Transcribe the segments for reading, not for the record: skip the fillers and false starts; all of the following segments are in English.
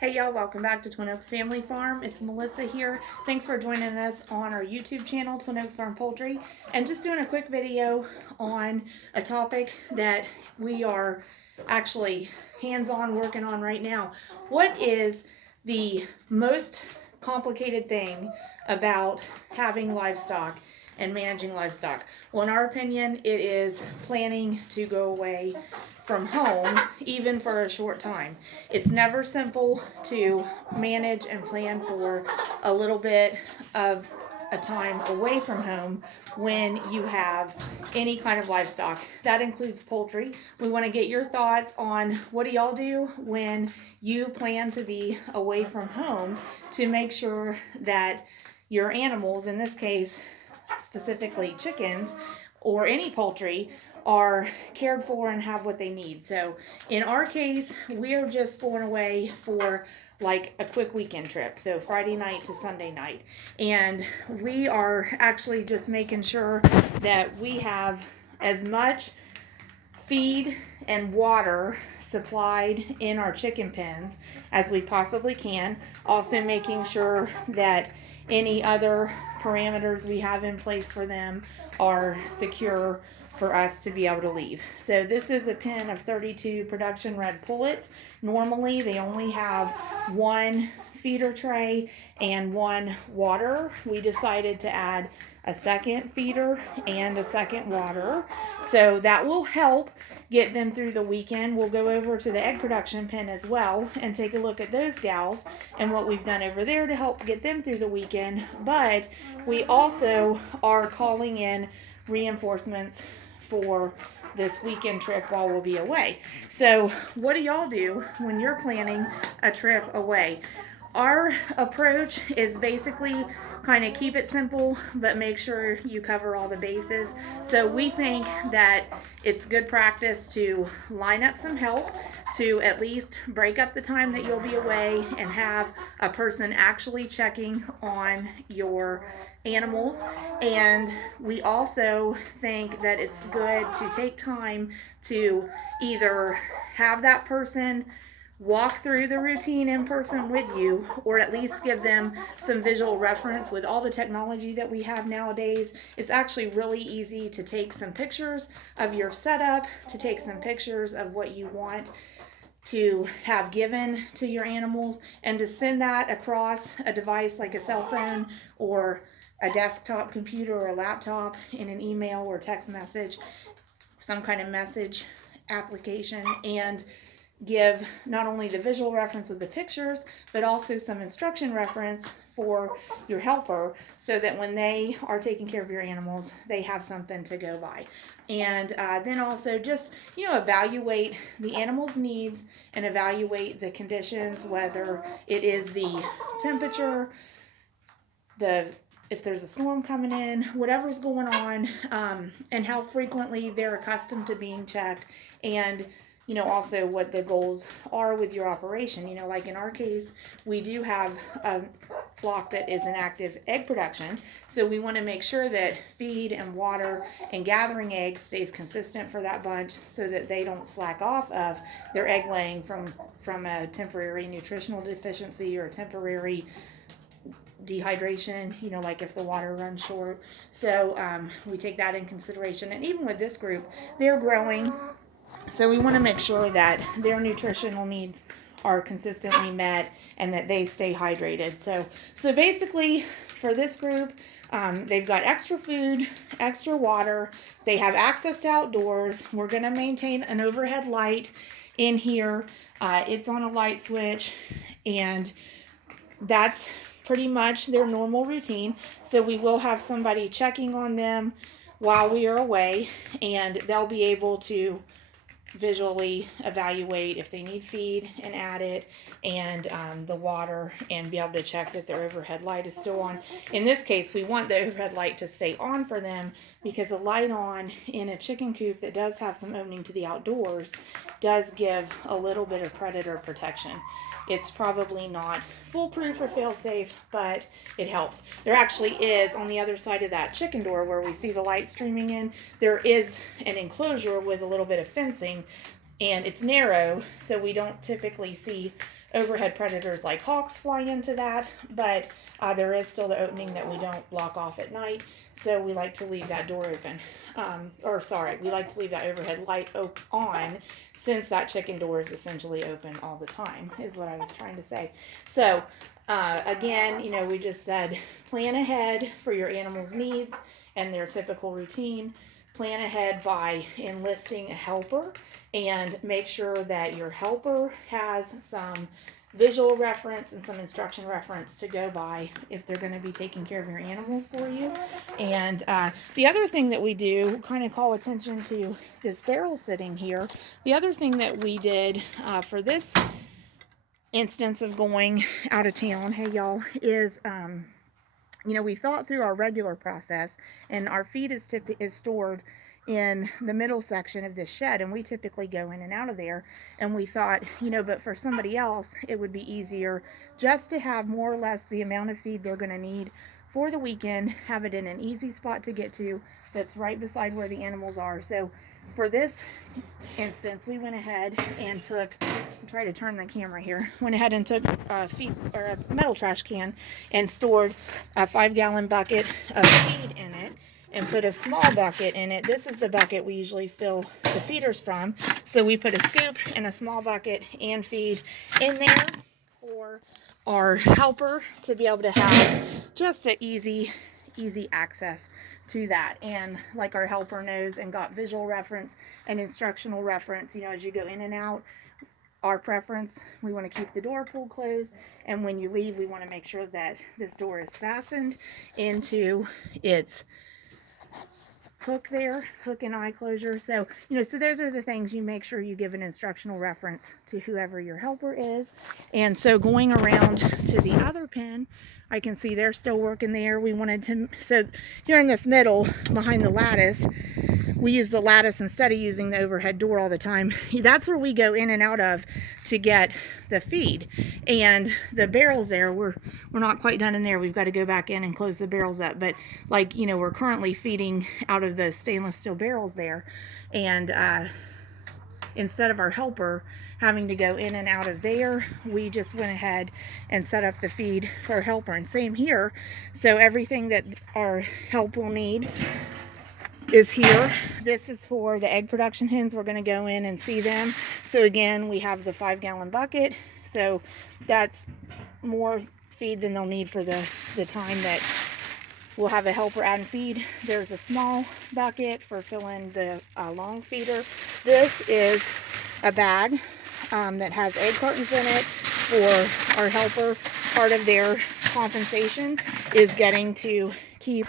Hey y'all, welcome back to Twin Oaks Family Farm. It's Melissa here. Thanks for joining us on our YouTube channel, Twin Oaks Farm Poultry, and just doing a quick video on a topic that we are actually hands-on working on right now. What is the most complicated thing about having livestock and managing livestock? Well, in our opinion, it is planning to go away from home, even for a short time. It's never simple to manage and plan for a little bit of a time away from home when you have any kind of livestock. That includes poultry. We want to get your thoughts on what do y'all do when you plan to be away from home to make sure that your animals, in this case specifically chickens or any poultry, are cared for and have what they need. So in our case, we are just going away for like a quick weekend trip, so Friday night to Sunday night, and we are actually just making sure that we have as much feed and water supplied in our chicken pens as we possibly can, also making sure that any other parameters we have in place for them are secure for us to be able to leave. So this is a pen of 32 production red pullets. Normally they only have one feeder tray and one water. We decided to add a second feeder and a second water, so that will help get them through the weekend. We'll go over to the egg production pen as well and take a look at those gals and what we've done over there to help get them through the weekend. But we also are calling in reinforcements for this weekend trip while we'll be away. So what do y'all do when you're planning a trip away? Our approach is basically kind of keep it simple, but make sure you cover all the bases. So we think that it's good practice to line up some help to at least break up the time that you'll be away and have a person actually checking on your animals. And we also think that it's good to take time to either have that person walk through the routine in person with you, or at least give them some visual reference. With all the technology that we have nowadays, it's actually really easy to take some pictures of your setup, to take some pictures of what you want to have given to your animals, and to send that across a device like a cell phone or a desktop computer or a laptop in an email or text message, some kind of message application, and give not only the visual reference of the pictures, but also some instruction reference for your helper, so that when they are taking care of your animals, they have something to go by. And then also just, evaluate the animal's needs and evaluate the conditions, whether it is the temperature, if there's a storm coming in, whatever's going on, and how frequently they're accustomed to being checked, and also what the goals are with your operation. Like in our case, we do have a flock that is in active egg production, so we want to make sure that feed and water and gathering eggs stays consistent for that bunch, so that they don't slack off of their egg laying from a temporary nutritional deficiency or a temporary dehydration, like if the water runs short. So we take that in consideration. And even with this group, they're growing, so we want to make sure that their nutritional needs are consistently met and that they stay hydrated. So basically for this group, they've got extra food, extra water, they have access to outdoors. We're going to maintain an overhead light in here. It's on a light switch, and that's pretty much their normal routine. So we will have somebody checking on them while we are away, and they'll be able to visually evaluate if they need feed and add it, and the water, and be able to check that their overhead light is still on. In this case, we want the overhead light to stay on for them, because a light on in a chicken coop that does have some opening to the outdoors does give a little bit of predator protection. It's probably not foolproof or fail-safe, but it helps. There actually is, on the other side of that chicken door where we see the light streaming in, there is an enclosure with a little bit of fencing, and it's narrow, so we don't typically see overhead predators like hawks fly into that, but there is still the opening that we don't block off at night. So we like to leave that door open. We like to leave that overhead light on, since that chicken door is essentially open all the time, is what I was trying to say. So again, we just said plan ahead for your animal's needs and their typical routine. Plan ahead by enlisting a helper, and make sure that your helper has some visual reference and some instruction reference to go by if they're going to be taking care of your animals for you. And the other thing that we do, kind of call attention to this barrel sitting here. The other thing that we did for this instance of going out of town, hey y'all, is we thought through our regular process, and our feed is stored in the middle section of this shed, and we typically go in and out of there. And we thought, but for somebody else, it would be easier just to have more or less the amount of feed they're going to need for the weekend, have it in an easy spot to get to that's right beside where the animals are. So for this instance, we went ahead and took, try to turn the camera here, went ahead and took a metal trash can and stored a 5-gallon bucket of feed in it, and put a small bucket in it. This is the bucket we usually fill the feeders from. So we put a scoop and a small bucket and feed in there for our helper to be able to have just an easy access to that. And like our helper knows and got visual reference and instructional reference, as you go in and out, our preference, we want to keep the door pulled closed, and when you leave, we want to make sure that this door is fastened into its hook there, hook and eye closure. So, so those are the things you make sure you give an instructional reference to whoever your helper is. And so going around to the other pen, I can see they're still working there. We wanted to, so here in this middle behind the lattice, we use the lattice instead of using the overhead door all the time. That's where we go in and out of to get the feed. And the barrels there, we're not quite done in there. We've got to go back in and close the barrels up. But we're currently feeding out of the stainless steel barrels there. And instead of our helper having to go in and out of there, we just went ahead and set up the feed for our helper. And same here. So everything that our help will need is here. This is for the egg production hens. We're going to go in and see them. So again, we have the 5-gallon bucket. So that's more feed than they'll need for the time that we'll have a helper add and feed. There's a small bucket for filling the long feeder. This is a bag that has egg cartons in it for our helper. Part of their compensation is getting to keep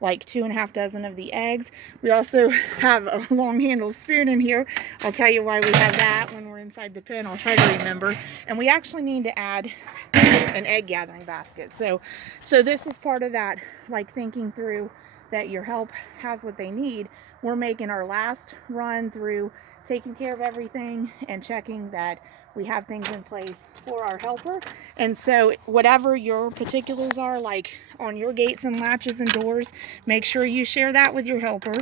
like 2.5 dozen of the eggs. We also have a long handled spoon in here. I'll tell you why we have that when we're inside the pen. I'll try to remember. And we actually need to add an egg gathering basket. So this is part of that, like thinking through that your help has what they need. We're making our last run through taking care of everything and checking that we have things in place for our helper. And so whatever your particulars are, like on your gates and latches and doors, make sure you share that with your helper.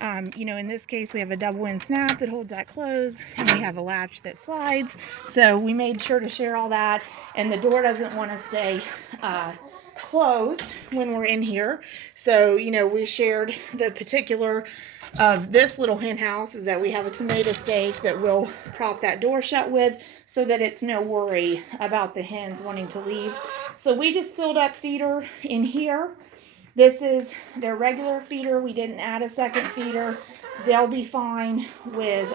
In this case, we have a double end snap that holds that closed, and we have a latch that slides. So we made sure to share all that, and the door doesn't want to stay closed when we're in here. So, we shared the particular of this little hen house is that we have a tomato stake that we'll prop that door shut with, so that it's no worry about the hens wanting to leave. So we just filled up feeder in here. This is their regular feeder. We didn't add a second feeder. They'll be fine with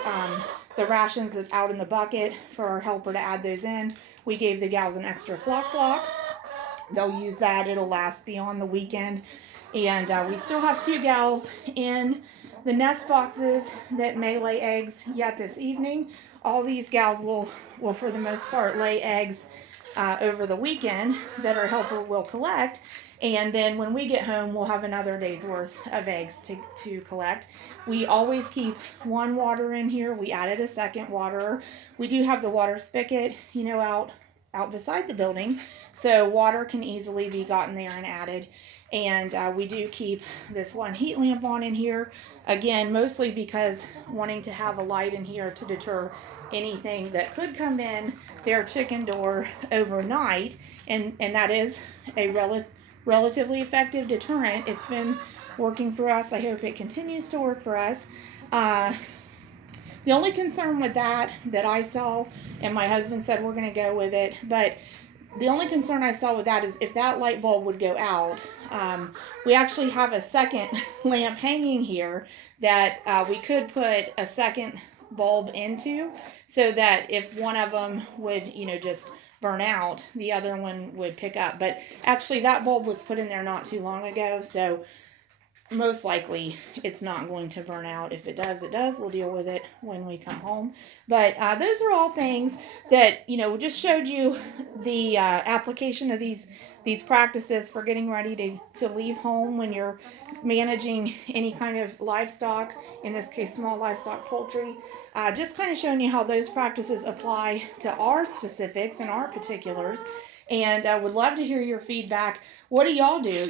the rations that's out in the bucket for our helper to add those in. We gave the gals an extra flock block. They'll use that. It'll last beyond the weekend. And we still have 2 gals in the nest boxes that may lay eggs yet this evening. All these gals will for the most part lay eggs over the weekend that our helper will collect. And then when we get home, we'll have another day's worth of eggs to collect. We always keep one water in here. We added a second water. We do have the water spigot, out beside the building, so water can easily be gotten there and added. And we do keep this one heat lamp on in here, again, mostly because wanting to have a light in here to deter anything that could come in their chicken door overnight, and that is a relatively effective deterrent. It's been working for us. I hope it continues to work for us. The only concern with that I saw, and my husband said we're going to go with it, but the only concern I saw with that is if that light bulb would go out. We actually have a second lamp hanging here that we could put a second bulb into, so that if one of them would, just burn out, the other one would pick up. But actually that bulb was put in there not too long ago, so most likely it's not going to burn out. If it does, it does. We'll deal with it when we come home. But those are all things that, just showed you the application of these practices for getting ready to leave home when you're managing any kind of livestock, in this case small livestock poultry. Just kind of showing you how those practices apply to our specifics and our particulars. And I would love to hear your feedback. What do y'all do?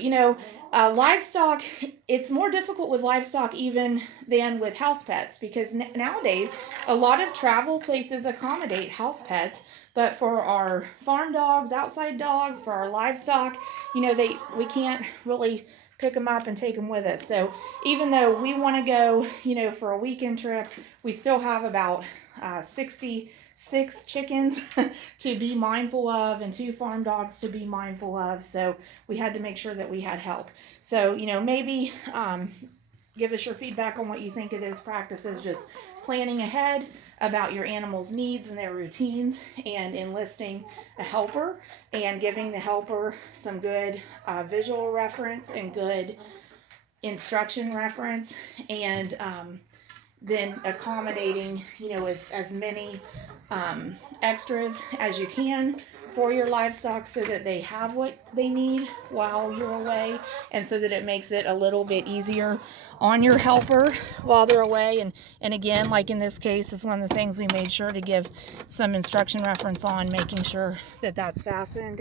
Livestock, it's more difficult with livestock even than with house pets, because nowadays a lot of travel places accommodate house pets, but for our farm dogs, outside dogs, for our livestock, we can't really pick them up and take them with us. So even though we want to go, for a weekend trip, we still have about 66 chickens to be mindful of, and 2 farm dogs to be mindful of. So we had to make sure that we had help. So, maybe give us your feedback on what you think of those practices, just planning ahead about your animal's needs and their routines, and enlisting a helper and giving the helper some good visual reference and good instruction reference, and then accommodating, as many extras as you can for your livestock, so that they have what they need while you're away, and so that it makes it a little bit easier on your helper while they're away. And again, like in this case, is one of the things we made sure to give some instruction reference on, making sure that that's fastened.